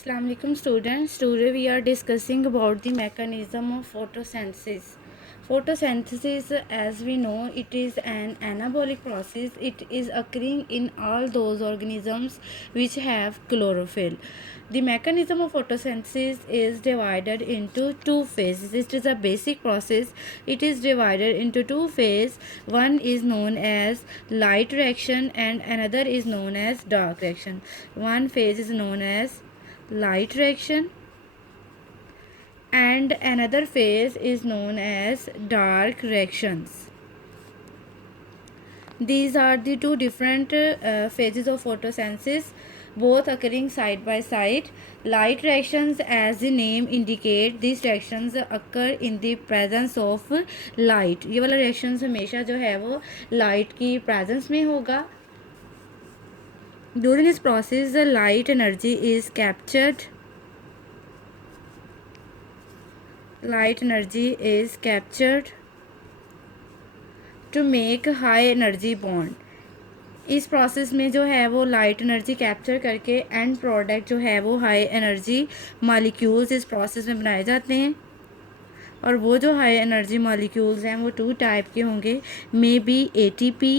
Assalamu alaikum students. Today we are discussing about the mechanism of photosynthesis. Photosynthesis, as we know, it is an anabolic process. It is occurring in all those organisms which have chlorophyll. The mechanism of photosynthesis is divided into two phases. It is a basic process. It is divided into two phases. One is known as light reaction and another is known as dark reaction. One phase is known as light reaction and another phase is known as dark reactions. These are the two different phases of photosynthesis, both occurring side by side. Light reactions, as the name indicate, these reactions occur in the presence of light. ये वाला reactions हमेशा जो है वो light की presence में होगा. During this process, the light energy is captured. Light energy is captured to make high energy bond. इस प्रोसेस में जो है वो लाइट एनर्जी कैप्चर करके एंड प्रोडक्ट जो है वो हाई एनर्जी मॉलिक्यूल्स इस प्रोसेस में बनाए जाते हैं. और वो जो हाई एनर्जी मॉलिक्यूल्स हैं वो टू टाइप के होंगे, may be ATP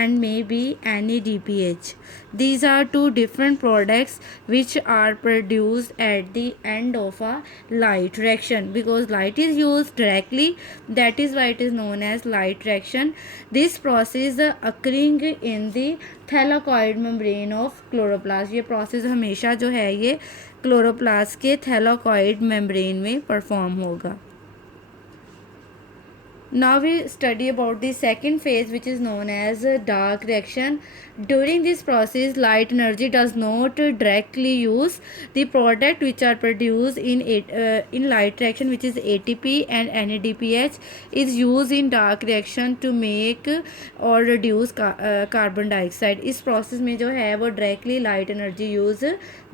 and maybe NADPH. These are two different products which are produced at the end of a light reaction. Because light is used directly, that is why it is known as light reaction. This process occurring in the thylakoid membrane of chloroplast. ये process हमेशा जो है ये chloroplast के thylakoid membrane में perform होगा. Now we study about the second phase, which is known as dark reaction. During this process, light energy does not directly use the product which are produced in light reaction, which is ATP and NADPH, is used in dark reaction to make or reduce carbon dioxide. इस process में जो है वो directly light energy use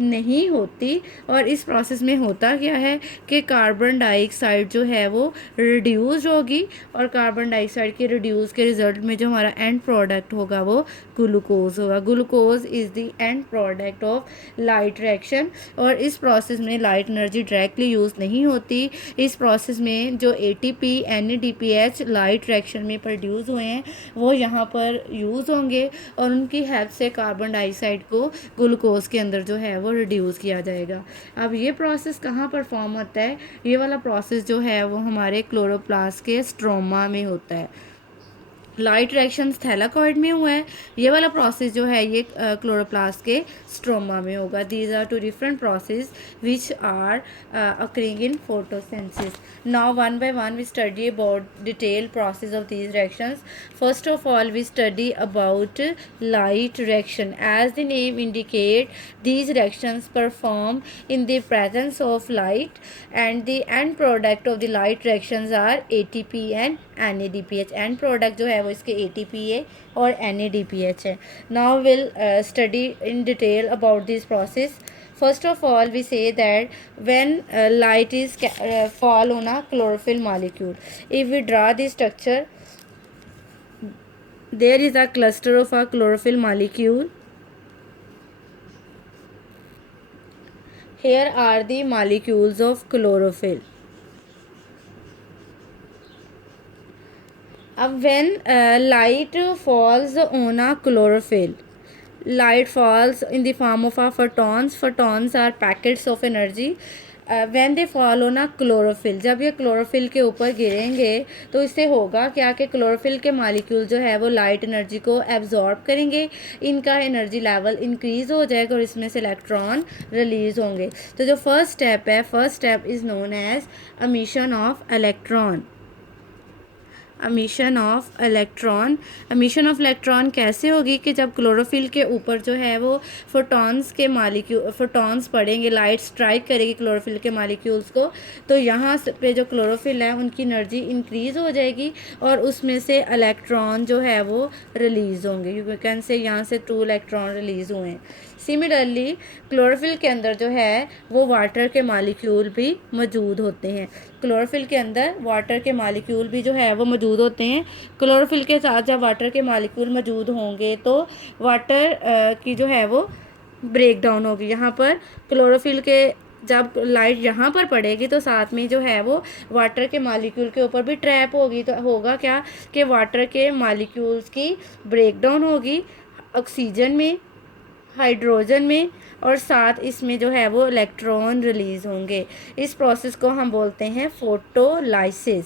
नहीं होती. और इस process में होता क्या है कि कार्बन डाइऑक्साइड जो है वो रिड्यूस होगी और कार्बन डाइऑक्साइड के रिड्यूस के रिजल्ट में जो हमारा एंड प्रोडक्ट होगा वो ग्लूकोज होगा. Glucose is the end product of light reaction. और इस प्रोसेस में लाइट एनर्जी डायरेक्टली यूज़ नहीं होती. इस प्रोसेस में जो ATP NADPH लाइट रिएक्शन में प्रोड्यूस हुए हैं वो यहाँ पर यूज़ होंगे और उनकी हेल्प से कार्बन डाइऑक्साइड को ग्लूकोज के अंदर जो है वो रिड्यूस किया जाएगा. अब ये प्रोसेस कहाँ परफॉर्म होता है? ये वाला प्रोसेस जो है वो हमारे क्लोरोप्लास्ट के स्ट्रोमा में होता है. लाइट रिएक्शंस थैलाकॉइड में हुआ है, ये वाला प्रोसेस जो है ये क्लोरोप्लास्ट के स्ट्रोमा में होगा. These are two different process which are occurring in photosynthesis. Now one by one we study about detailed process of these reactions. First of all we study about light reaction. As the name indicate, these reactions perform in the presence of light and the end product of the light reactions are ATP and NADPH. end product जो है वो इसके ATP है और NADPH है. Now we'll study in detail about this process. First of all we say that when light is fall on a chlorophyll molecule, if we draw the structure, there is a cluster of a chlorophyll molecule. Here are the molecules of chlorophyll. When light falls on a chlorophyll, light falls in the form of a photons. Photons are packets of energy. When they fall on a chlorophyll, जब ये chlorophyll के ऊपर गिरेंगे तो इससे होगा क्या कि क्लोरोफिल के मालिक्यूल जो है वो लाइट एनर्जी को एब्जॉर्ब करेंगे, इनका एनर्जी लेवल इंक्रीज़ हो जाएगा और इसमें से इलेक्ट्रॉन रिलीज़ होंगे. तो जो फर्स्ट स्टेप है, first step is known as emission of electron. Emission of electron. Emission of electron कैसे होगी कि जब क्लोरोफिल के ऊपर जो है वो फोटॉन्स के मालिक्यूल फोटॉन्स पड़ेंगे, लाइट स्ट्राइक करेगी क्लोरोफिल के मालिक्यूल्स को, तो यहाँ पे जो क्लोरोफिल है उनकी एनर्जी इंक्रीज़ हो जाएगी और उसमें से इलेक्ट्रॉन जो है वो रिलीज़ होंगे. यू कैन से यहाँ से 2 इलेक्ट्रॉन रिलीज़ हुए हैं. सिमिलरली क्लोरोफिल के अंदर जो है वो वाटर के मालिक्यूल भी मौजूद होते हैं. क्लोरोफिल के अंदर वाटर के मालिक्यूल भी जो है वो मौजूद होते हैं. क्लोरोफिल के साथ जब वाटर के मालिक्यूल मौजूद होंगे तो वाटर की जो है वो ब्रेक डाउन होगी। यहाँ पर क्लोरोफिल के जब लाइट यहाँ पर पड़ेगी तो साथ में जो है वो वाटर के मालिक्यूल के ऊपर भी ट्रैप होगी, तो होगा क्या कि वाटर के मालिक्यूल्स की ब्रेक डाउन होगी ऑक्सीजन में, हाइड्रोजन में, और साथ इसमें जो है वो इलेक्ट्रॉन रिलीज़ होंगे। इस प्रोसेस को हम बोलते हैं फोटोलाइसिस।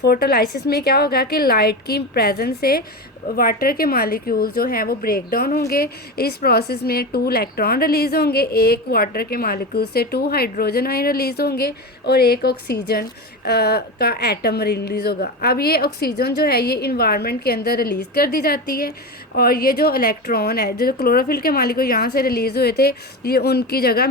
फोटोलाइसिस में क्या होगा कि लाइट की प्रेजेंस से वाटर के मालिक्यूल जो हैं वो ब्रेक डाउन होंगे। इस प्रोसेस में 2 इलेक्ट्रॉन रिलीज़ होंगे, एक वाटर के मालिक्यूल से 2 हाइड्रोजन आयन रिलीज़ होंगे और एक ऑक्सीजन का एटम रिलीज़ होगा। अब ये ऑक्सीजन जो है ये इन्वायरमेंट के अंदर रिलीज़ कर दी जाती है, और ये जो इलेक्ट्रॉन है जो क्लोरोफिल के मालिक्यूल यहाँ से रिलीज़ हुए थे ये उनकी जगह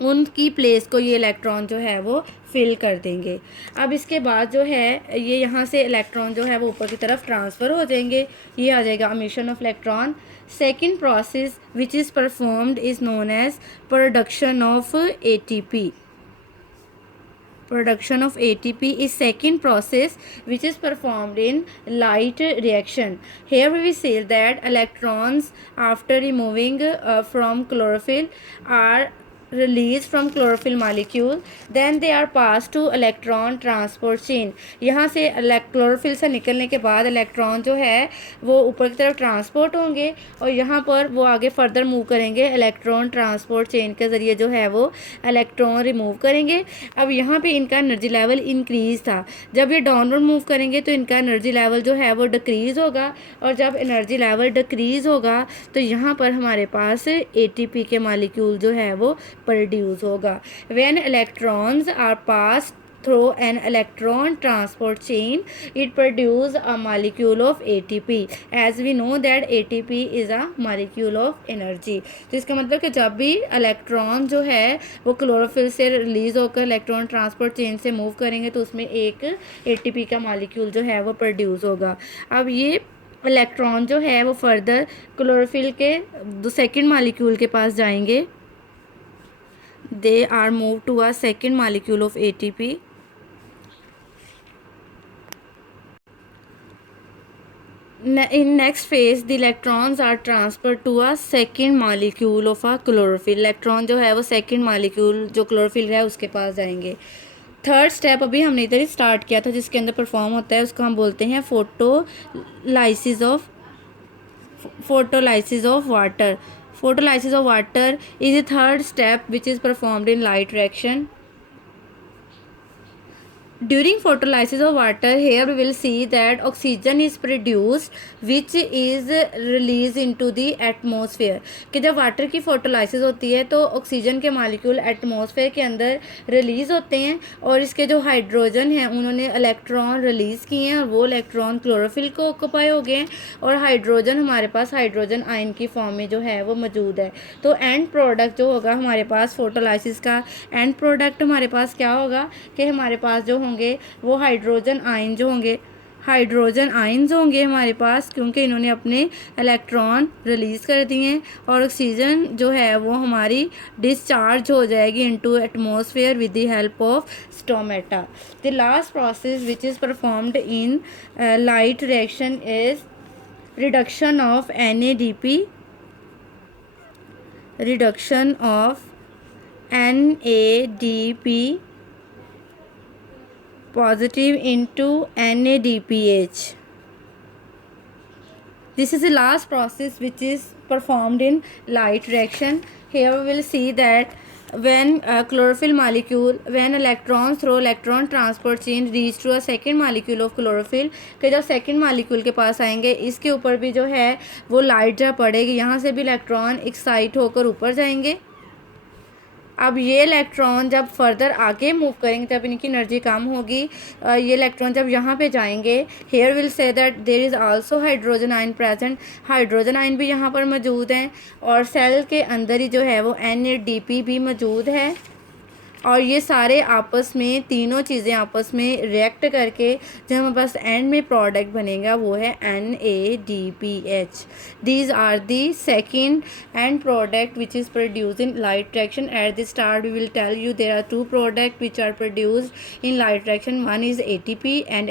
उनकी प्लेस को ये इलेक्ट्रॉन जो है वो फिल कर देंगे। अब इसके बाद जो है ये यहाँ से इलेक्ट्रॉन जो है वो ऊपर की तरफ ट्रांसफ़र हो जाएंगे, ये आ जाएगा emission of electron. Second process which is performed is known as production of ATP. Production of ATP is second process which is performed in light reaction. Here we will say that electrons after removing from chlorophyll are released from chlorophyll molecule, then they are passed to electron transport chain. यहाँ से chlorophyll से निकलने के बाद electron जो है वो ऊपर की तरफ ट्रांसपोर्ट होंगे और यहाँ पर वो आगे फर्दर मूव करेंगे, इलेक्ट्रॉन ट्रांसपोर्ट चेन के ज़रिए जो है वो इलेक्ट्रॉन रिमूव करेंगे। अब यहाँ पे इनका एनर्जी लेवल इंक्रीज़ था, जब ये डाउनवर्ड मूव करेंगे तो इनका एनर्जी लेवल जो है वो डिक्रीज़ होगा, और जब एनर्जी लेवल डिक्रीज़ होगा तो यहाँ पर हमारे पास ATP के मालिक्यूल जो है वो प्रोड्यूस होगा। When electrons are passed through an electron transport chain, it produces a molecule of ATP. As we know that ATP is a molecule of energy. तो इसका मतलब कि जब भी इलेक्ट्रॉन जो है वो क्लोरोफिल से रिलीज़ होकर इलेक्ट्रॉन ट्रांसपोर्ट चेन से मूव करेंगे तो उसमें एक ATP का मालिक्यूल जो है वो प्रोड्यूस होगा। अब ये इलेक्ट्रॉन जो है वो फर्दर क्लोरोफिल के सेकेंड मालिक्यूल के पास जाएंगे, they are moved to a second molecule of ATP. In next phase the electrons are transferred to a second molecule of a chlorophyll. Electron जो है वो सेकेंड मालिक्यूल जो क्लोरोफिल है उसके पास जाएंगे। थर्ड स्टेप अभी हमने इधर ही स्टार्ट किया था जिसके अंदर परफॉर्म होता है, उसको हम बोलते हैं photolysis of water. Photolysis of water is the third step which is performed in light reaction. During photolysis of water, here we will see that oxygen is produced which is released into the atmosphere. कि जब water की photolysis होती है तो oxygen के molecule atmosphere के अंदर release होते हैं और इसके जो हाइड्रोजन हैं उन्होंने इलेक्ट्रॉन रिलीज़ किए हैं और वो इलेक्ट्रॉन क्लोरोफिल को ऑक्यूपाई हो गए हैं और हाइड्रोजन हमारे पास हाइड्रोजन आयन की फॉर्म में जो है वो मौजूद है। तो एंड प्रोडक्ट जो होगा हमारे पास फोटोलाइसिस का एंड प्रोडक्ट हमारे पास क्या होगा कि हमारे पास जो होंगे वो हाइड्रोजन आयन्स होंगे हमारे पास, क्योंकि इन्होंने अपने इलेक्ट्रॉन रिलीज़ कर दिए हैं और ऑक्सीजन जो है वो हमारी डिस्चार्ज हो जाएगी into atmosphere with the help of stomata. The last process which is performed in light reaction is reduction of NADP positive into NADPH. This is the last process which is performed in light reaction. Here we will see that when electrons through electron transport chain reach to a second molecule of chlorophyll, कि जब second molecule के पास आएंगे इसके ऊपर भी जो है वो लाइट जब पड़ेगी, यहाँ से भी इलेक्ट्रॉन एक्साइट होकर ऊपर जाएंगे। अब ये इलेक्ट्रॉन जब फर्दर आगे मूव करेंगे तब इनकी एनर्जी कम होगी। ये इलेक्ट्रॉन जब यहाँ पे जाएंगे, here will say that there is also hydrogen ion present, hydrogen ion भी यहाँ पर मौजूद हैं और सेल के अंदर ही जो है वो NADP भी मौजूद है। और ये सारे आपस में तीनों चीज़ें आपस में रिएक्ट करके जो हमारे पास एंड में प्रोडक्ट बनेगा वो है NADPH. These are the second end product which is produced in light reaction. At the start we will tell you there are two products which are produced in light reaction. One is ATP and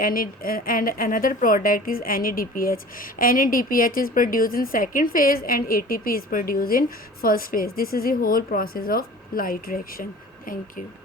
another product is NADPH. NADPH is produced in second phase and ATP is produced in first phase. This is the whole process of light reaction. Thank you.